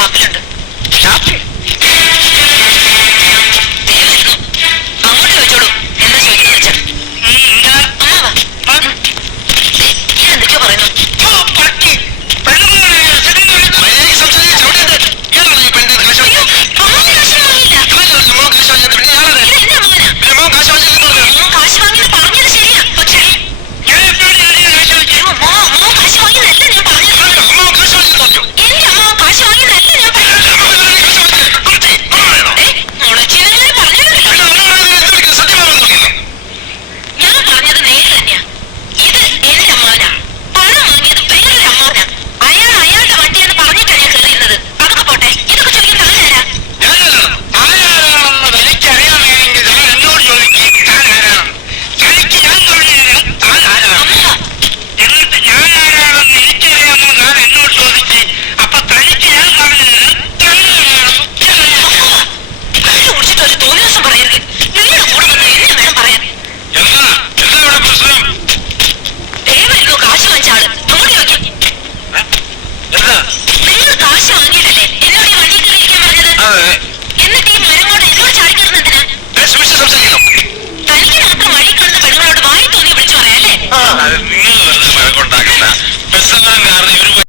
talking